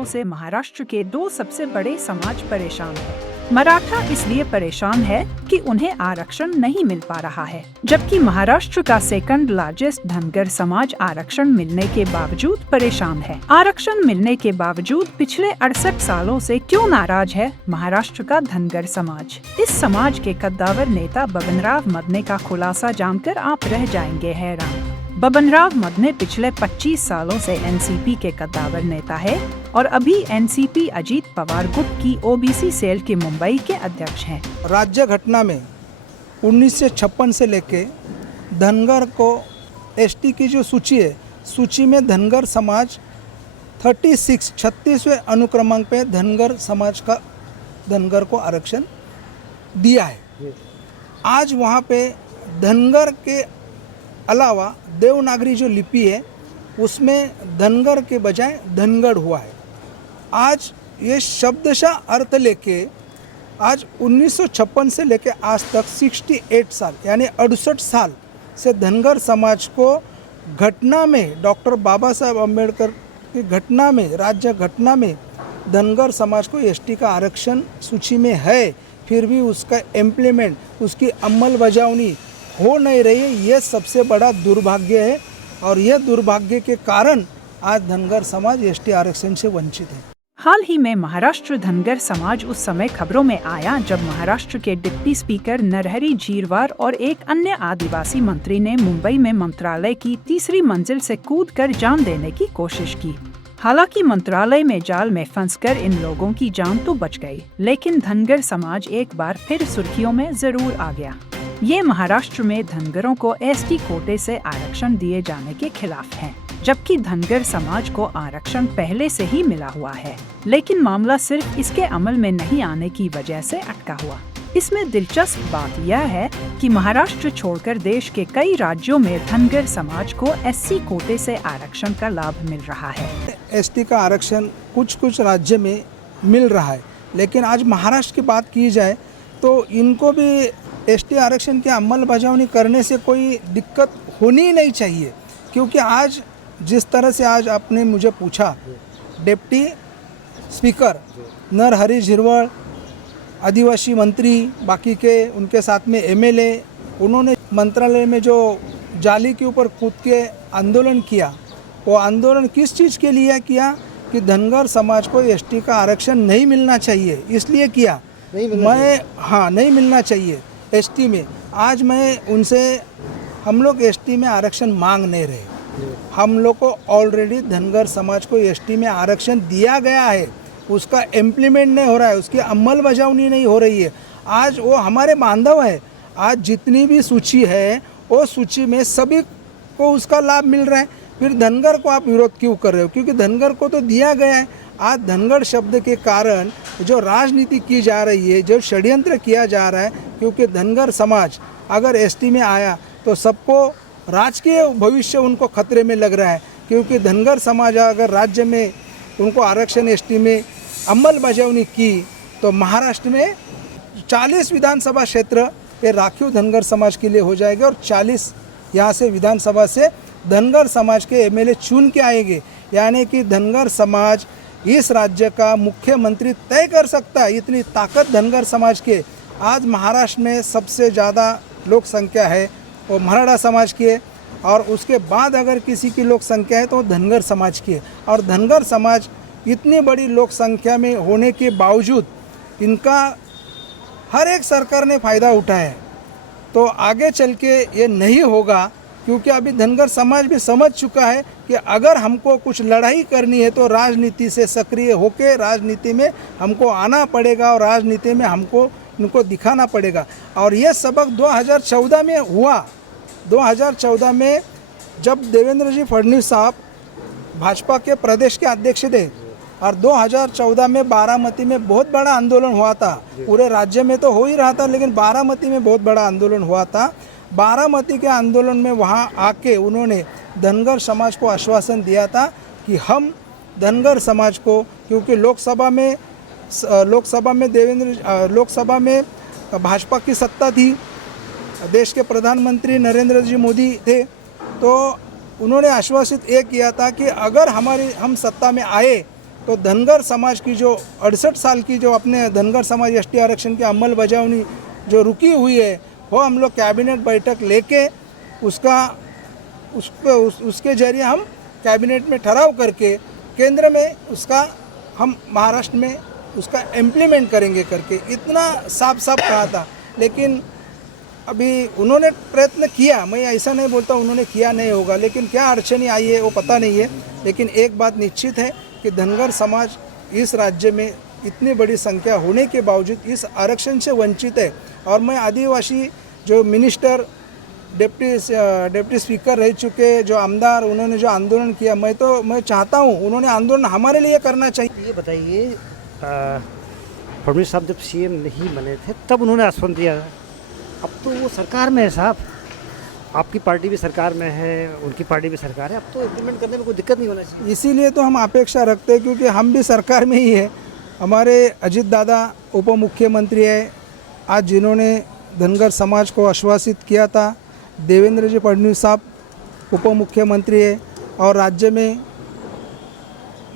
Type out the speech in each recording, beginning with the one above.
सालों से महाराष्ट्र के दो सबसे बड़े समाज परेशान हैं। मराठा इसलिए परेशान है कि उन्हें आरक्षण नहीं मिल पा रहा है, जबकि महाराष्ट्र का सेकंड लार्जेस्ट धनगर समाज आरक्षण मिलने के बावजूद परेशान है। आरक्षण मिलने के बावजूद पिछले 68 सालों से क्यों नाराज है महाराष्ट्र का धनगर समाज? इस समाज के कद्दावर नेता बबनराव मदने का खुलासा जानकर आप रह जाएंगे हैरान। बबनराव मदने पिछले 25 सालों से एनसीपी के कद्दावर नेता है और अभी एनसीपी अजीत पवार गुट की ओबीसी सेल के मुंबई के अध्यक्ष हैं। राज्य घटना में 1956 से लेके धनगर को एसटी की जो सूची है, सूची में धनगर समाज 36वें अनुक्रमांक पे धनगर को आरक्षण दिया है। आज वहाँ पे धनगर के अलावा देवनागरी जो लिपि है उसमें धनगर के बजाय धनगढ़ हुआ है। आज ये शब्दशः अर्थ लेके आज 1956 से लेके आज तक 68 साल यानी 68 साल से धनगर समाज को घटना में डॉक्टर बाबा साहब अम्बेडकर की घटना में राज्य घटना में धनगर समाज को एसटी का आरक्षण सूची में है, फिर भी उसका इम्प्लीमेंट उसकी अमल बजावनी हो नहीं रही है। ये सबसे बड़ा दुर्भाग्य है और यह दुर्भाग्य के कारण आज धनगर समाज एसटी आरक्षण से वंचित है। हाल ही में महाराष्ट्र धनगर समाज उस समय खबरों में आया जब महाराष्ट्र के डिप्टी स्पीकर नरहरी झीरवार और एक अन्य आदिवासी मंत्री ने मुंबई में मंत्रालय की तीसरी मंजिल से कूदकर जान देने की कोशिश की। हालांकि मंत्रालय में जाल में फंसकर इन लोगों की जान तो बच गई, लेकिन धनगर समाज एक बार फिर सुर्खियों में जरूर आ गया। ये महाराष्ट्र में धनगरों को एसटी कोटे से आरक्षण दिए जाने के खिलाफ है, जबकि धनगर समाज को आरक्षण पहले से ही मिला हुआ है, लेकिन मामला सिर्फ इसके अमल में नहीं आने की वजह से अटका हुआ। इसमें दिलचस्प बात यह है कि महाराष्ट्र छोड़कर देश के कई राज्यों में धनगर समाज को एससी कोटे से आरक्षण का लाभ मिल रहा है। एसटी का आरक्षण कुछ राज्य में मिल रहा है, लेकिन आज महाराष्ट्र की बात की जाए तो इनको भी एसटी आरक्षण की अमल बजावनी करने से कोई दिक्कत होनी ही नहीं चाहिए, क्योंकि आज जिस तरह से आज आपने मुझे पूछा, डिप्टी स्पीकर नरहरी झीरवार, आदिवासी मंत्री, बाकी के उनके साथ में एमएलए, उन्होंने मंत्रालय में जो जाली के ऊपर कूद के आंदोलन किया, वो आंदोलन किस चीज़ के लिए किया कि धनगर समाज को एसटी का आरक्षण नहीं मिलना चाहिए, इसलिए किया। नहीं मिलना चाहिए एसटी में। आज मैं उनसे, हम लोग एसटी में आरक्षण मांग नहीं रहे, हम लोग को ऑलरेडी धनगर समाज को एसटी में आरक्षण दिया गया है, उसका इम्प्लीमेंट नहीं हो रहा है, उसकी अमल बजावनी नहीं हो रही है। आज वो हमारे बांधव है, आज जितनी भी सूची है वो सूची में सभी को उसका लाभ मिल रहा है, फिर धनगर को आप विरोध क्यों कर रहे हो? क्योंकि धनगर को तो दिया गया है। आज धनगर शब्द के कारण जो राजनीति की जा रही है, जो षड्यंत्र किया जा रहा है, क्योंकि धनगर समाज अगर एसटी में आया तो सबको राजकीय भविष्य उनको खतरे में लग रहा है, क्योंकि धनगर समाज अगर राज्य में उनको आरक्षण एसटी में अमल बजावनी की तो महाराष्ट्र में 40 विधानसभा क्षेत्र ये राखीव धनगर समाज के लिए हो जाएगा और 40 यहाँ से विधानसभा से धनगर समाज के एमएलए चुन के आएंगे, यानी कि धनगर समाज इस राज्य का मुख्यमंत्री तय कर सकता है। इतनी ताकत धनगर समाज के। आज महाराष्ट्र में सबसे ज़्यादा लोक संख्या है वो मराठा समाज की है, और उसके बाद अगर किसी की लोक संख्या है तो धनगर समाज की है। और धनगर समाज इतनी बड़ी लोक संख्या में होने के बावजूद इनका हर एक सरकार ने फ़ायदा उठाया है, तो आगे चल के ये नहीं होगा, क्योंकि अभी धनगर समाज भी समझ चुका है कि अगर हमको कुछ लड़ाई करनी है तो राजनीति से सक्रिय होकर राजनीति में हमको आना पड़ेगा और राजनीति में हमको इनको दिखाना पड़ेगा। और ये सबक 2014 में हुआ। 2014 में जब देवेंद्र जी फडणवीस साहब भाजपा के प्रदेश के अध्यक्ष थे और 2014 में बारामती में बहुत बड़ा आंदोलन हुआ था। पूरे राज्य में तो हो ही रहा था, लेकिन बारामती में बहुत बड़ा आंदोलन हुआ था। बारामती के आंदोलन में वहाँ आके उन्होंने धनगर समाज को आश्वासन दिया था कि हम धनगर समाज को, क्योंकि लोकसभा में भाजपा की सत्ता थी, देश के प्रधानमंत्री नरेंद्र जी मोदी थे, तो उन्होंने आश्वासित ये किया था कि अगर हम सत्ता में आए तो धनगर समाज की जो 68 साल की जो अपने धनगर समाज एसटी आरक्षण की अमल बजावनी जो रुकी हुई है, वो हम लोग कैबिनेट बैठक लेके उसके जरिए हम कैबिनेट में ठहराव करके केंद्र में उसका हम महाराष्ट्र में उसका इम्प्लीमेंट करेंगे करके इतना साफ साफ कहा था। लेकिन अभी उन्होंने प्रयत्न किया, मैं ऐसा नहीं बोलता उन्होंने किया नहीं होगा, लेकिन क्या अड़चनी आई है वो पता नहीं है। लेकिन एक बात निश्चित है कि धनगर समाज इस राज्य में इतनी बड़ी संख्या होने के बावजूद इस आरक्षण से वंचित है। और मैं आदिवासी जो मिनिस्टर डिप्टी स्पीकर रह चुके जो आमदार, उन्होंने जो आंदोलन किया, मैं चाहता हूँ उन्होंने आंदोलन हमारे लिए करना चाहिए। ये बताइए, फडणवीस साहब जब सीएम नहीं बने थे तब उन्होंने आश्वासन दिया था, अब तो वो सरकार में है साहब, आपकी पार्टी भी सरकार में है, उनकी पार्टी भी सरकार है, अब तो इम्प्लीमेंट करने में कोई दिक्कत नहीं होना चाहिए। इसीलिए तो हम अपेक्षा रखते हैं, क्योंकि हम भी सरकार में ही है। हमारे अजित दादा उप मुख्यमंत्री है, आज जिन्होंने धनगर समाज को आश्वासित किया था, देवेंद्र जी फडणवीस साहब उप मुख्यमंत्री है, और राज्य में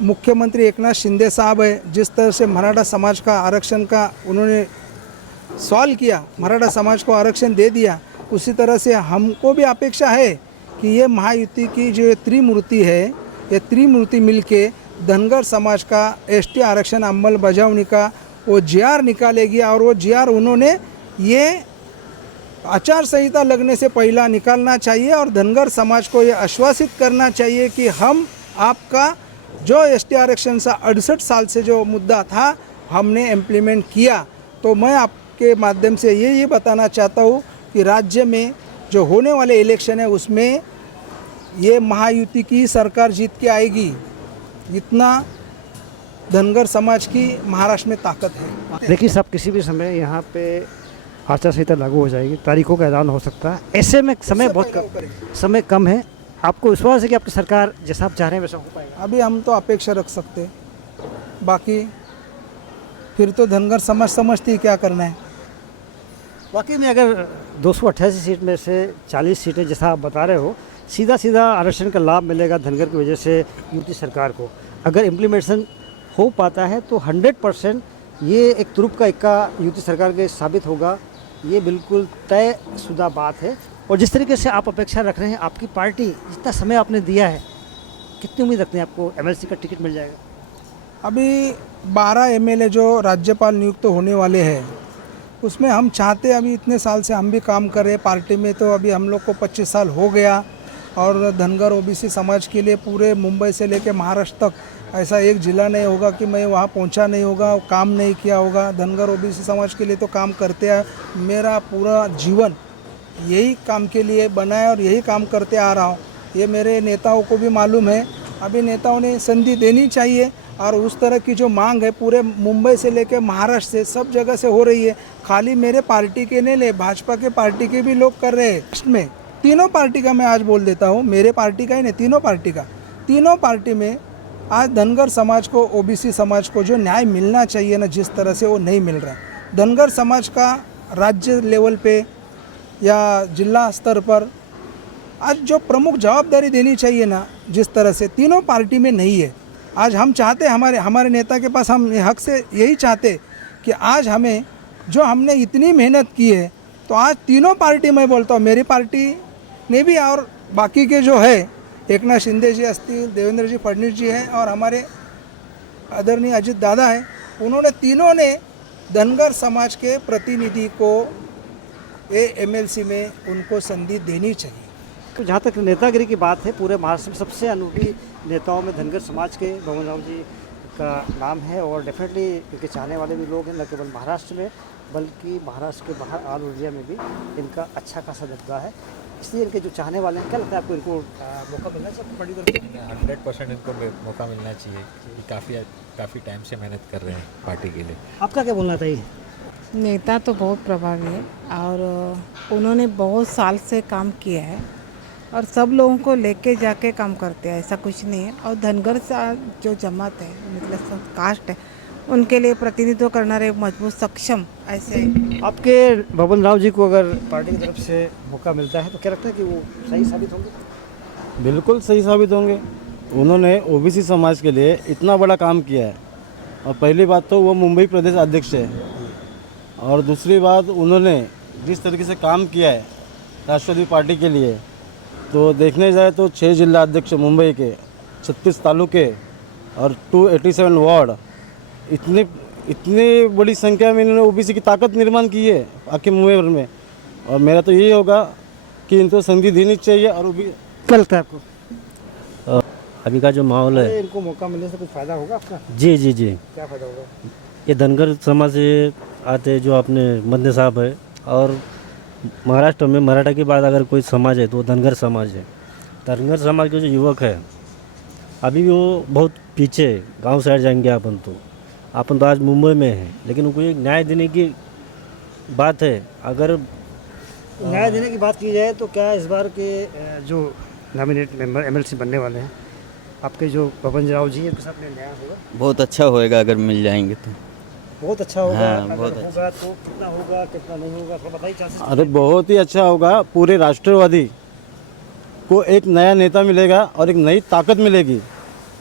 मुख्यमंत्री एकनाथ शिंदे साहब है। जिस तरह से मराठा समाज का आरक्षण का उन्होंने सवाल किया, मराठा समाज को आरक्षण दे दिया, उसी तरह से हमको भी अपेक्षा है कि ये महायुति की जो त्रिमूर्ति है, ये त्रिमूर्ति मिलके धनगर समाज का एसटी आरक्षण अमल बजावनी का वो जीआर निकालेगी। और वो जीआर उन्होंने ये आचार संहिता लगने से पहला निकालना चाहिए और धनगर समाज को ये आश्वासित करना चाहिए कि हम आपका जो एसटी आरक्षण सा 68 साल से जो मुद्दा था हमने इम्प्लीमेंट किया। तो मैं आपके माध्यम से ये बताना चाहता हूँ कि राज्य में जो होने वाले इलेक्शन है उसमें ये महायुति की सरकार जीत के आएगी, इतना धनगर समाज की महाराष्ट्र में ताकत है। देखिए साहब, किसी भी समय यहाँ पे आचार संहिता लागू हो जाएगी, तारीखों का ऐलान हो सकता है, ऐसे में समय कम है, आपको विश्वास है कि आपकी सरकार जैसा आप चाह रहे हैं वैसा हो पाएगा? अभी हम तो अपेक्षा रख सकते हैं, बाकी फिर तो धनगर समाज समझती है क्या करना है। वाकई में अगर 288 सीट में से 40 सीटें जैसा आप बता रहे हो, सीधा आरक्षण का लाभ मिलेगा धनगर की वजह से यूपी सरकार को, अगर इम्प्लीमेंटेशन हो पाता है तो 100% ये एक तुरुप का इक्का यूपी सरकार के साबित होगा, ये बिल्कुल तयशुदा बात है। और जिस तरीके से आप अपेक्षा रख रहे हैं, आपकी पार्टी जितना समय आपने दिया है, कितनी उम्मीद रखते हैं आपको एमएलसी का टिकट मिल जाएगा? अभी 12 एमएलए जो राज्यपाल नियुक्त होने वाले हैं उसमें हम चाहते, अभी इतने साल से हम भी काम कर रहे हैं पार्टी में, तो अभी हम लोग को 25 साल हो गया और धनगर ओबीसी समाज के लिए पूरे मुंबई से लेकर महाराष्ट्र तक ऐसा एक ज़िला नहीं होगा कि मैं वहाँ पहुँचा नहीं होगा, काम नहीं किया होगा। धनगर ओबीसी समाज के लिए तो काम करते हैं, मेरा पूरा जीवन यही काम के लिए बना है और यही काम करते आ रहा हूँ। ये मेरे नेताओं को भी मालूम है। अभी नेताओं ने संधि देनी चाहिए और उस तरह की जो मांग है पूरे मुंबई से लेकर महाराष्ट्र से सब जगह से हो रही है, खाली मेरे पार्टी के नहीं, भाजपा के पार्टी के भी लोग कर रहे हैं। इसमें तीनों पार्टी का मैं आज बोल देता हूँ, मेरे पार्टी का ही नहीं, तीनों पार्टी का, तीनों पार्टी में आज धनगर समाज को, ओबीसी समाज को जो न्याय मिलना चाहिए ना, जिस तरह से वो नहीं मिल रहा है। धनगर समाज का राज्य लेवल पे या जिला स्तर पर आज जो प्रमुख जवाबदारी देनी चाहिए ना, जिस तरह से तीनों पार्टी में नहीं है। आज हम चाहते, हमारे नेता के पास हम हक से यही चाहते कि आज हमें जो हमने इतनी मेहनत की है, तो आज तीनों पार्टी, मैं बोलता हूँ मेरी पार्टी ने भी और बाकी के जो है एकनाथ शिंदे जी असतील, देवेंद्र जी फडणवीस जी हैं और हमारे आदरणीय अजित दादा हैं, उन्होंने तीनों ने धनगर समाज के प्रतिनिधि को एमएलसी में उनको संधि देनी चाहिए। तो जहाँ तक नेतागिरी की बात है, पूरे महाराष्ट्र में सबसे अनुभवी नेताओं में धनगर समाज के बबन राव जी का नाम है और डेफिनेटली इनके चाहने वाले भी लोग हैं, न केवल महाराष्ट्र में बल्कि महाराष्ट्र के बाहर ऑल इंडिया में भी इनका अच्छा खासा दबदबा है। इसलिए इनके जो चाहने वाले हैं, क्या लगता है आपको इनको मौका मिलना चाहिए? बड़ी 100% इनको मौका मिलना चाहिए, काफ़ी टाइम से मेहनत कर रहे हैं पार्टी के लिए। आपका क्या बोलना चाहिए? नेता तो बहुत प्रभावी है और उन्होंने बहुत साल से काम किया है और सब लोगों को लेके जाके काम करते हैं, ऐसा कुछ नहीं है। और धनगर जो जमात है, मतलब सब कास्ट है, उनके लिए प्रतिनिधित्व करना एक मजबूत सक्षम ऐसे। आपके बबन राव जी को अगर पार्टी की तरफ से मौका मिलता है तो क्या लगता है कि वो सही साबित होंगे? बिल्कुल सही साबित होंगे। उन्होंने ओबीसी समाज के लिए इतना बड़ा काम किया है। और पहली बात तो वो मुंबई प्रदेश अध्यक्ष है, और दूसरी बात उन्होंने जिस तरीके से काम किया है राष्ट्रवादी पार्टी के लिए, तो देखने जाए तो 6 जिला अध्यक्ष मुंबई के, 36 तालुके और 287 वार्ड, इतनी बड़ी संख्या में इन्होंने ओबीसी की ताकत निर्माण की है आके मुंबई भर में। और मेरा तो यही होगा कि इनको संधि देनी चाहिए। और क्या लगता है आपको? अभी का जो माहौल है, इनको मौका मिलने से कुछ फ़ायदा होगा आपका? जी जी जी, क्या फ़ायदा होगा? ये धनगर समाज से आते जो अपने मंदे साहब है, और महाराष्ट्र में मराठा के बाद अगर कोई समाज है तो वो धनगर समाज है। धनगर समाज के जो युवक है अभी वो बहुत पीछे, गांव साइड जाएंगे अपन तो आज मुंबई में है, लेकिन उनको एक न्याय देने की बात है। अगर न्याय देने की बात की जाए तो क्या इस बार के जो नॉमिनेट मेंबर एमएलसी बनने वाले हैं आपके जो पवन राव जी, इनके साथ में न्याय होगा? बहुत अच्छा होएगा अगर मिल जाएंगे तो। बहुत अच्छा होगा। हाँ, अगर बहुत होगा तो कितना होगा, कितना नहीं होगा, थोड़ा बताइए चांसेस। अरे बहुत ही अच्छा होगा। पूरे राष्ट्रवादी को एक नया नेता मिलेगा और एक नई ताकत मिलेगी।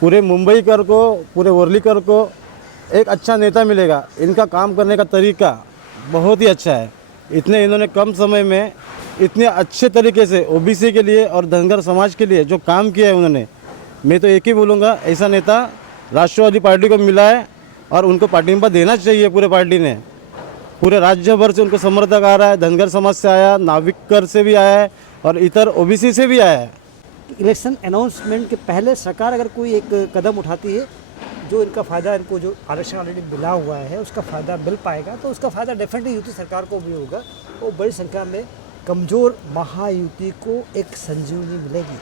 पूरे मुंबईकर को, पूरे वर्लीकर को एक अच्छा नेता मिलेगा। इनका काम करने का तरीका बहुत ही अच्छा है। इन्होंने कम समय में इतने अच्छे तरीके से ओबीसी के लिए और धनगर समाज के लिए जो काम किया है उन्होंने, मैं तो एक ही बोलूँगा, ऐसा नेता राष्ट्रवादी पार्टी को मिला है और उनको पार्टी में देना चाहिए। पूरे पार्टी ने, पूरे राज्य भर से उनको समर्थक आ रहा है। धनगर समाज से आया, नाविककर से भी आया है और इतर ओबीसी से भी आया है। इलेक्शन अनाउंसमेंट के पहले सरकार अगर कोई एक कदम उठाती है जो इनका फ़ायदा, इनको जो आरक्षण ऑलरेडी मिला हुआ है उसका फ़ायदा मिल पाएगा, तो उसका फ़ायदा डेफिनेटली यूपी सरकार को भी होगा और बड़ी संख्या में कमज़ोर महायुति को एक संजीवनी मिलेगी,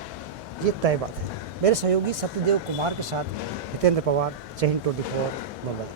ये तय बात है। मेरे सहयोगी सत्यदेव कुमार के साथ हितेंद्र पवार, जय हिंद 24 मुंबई।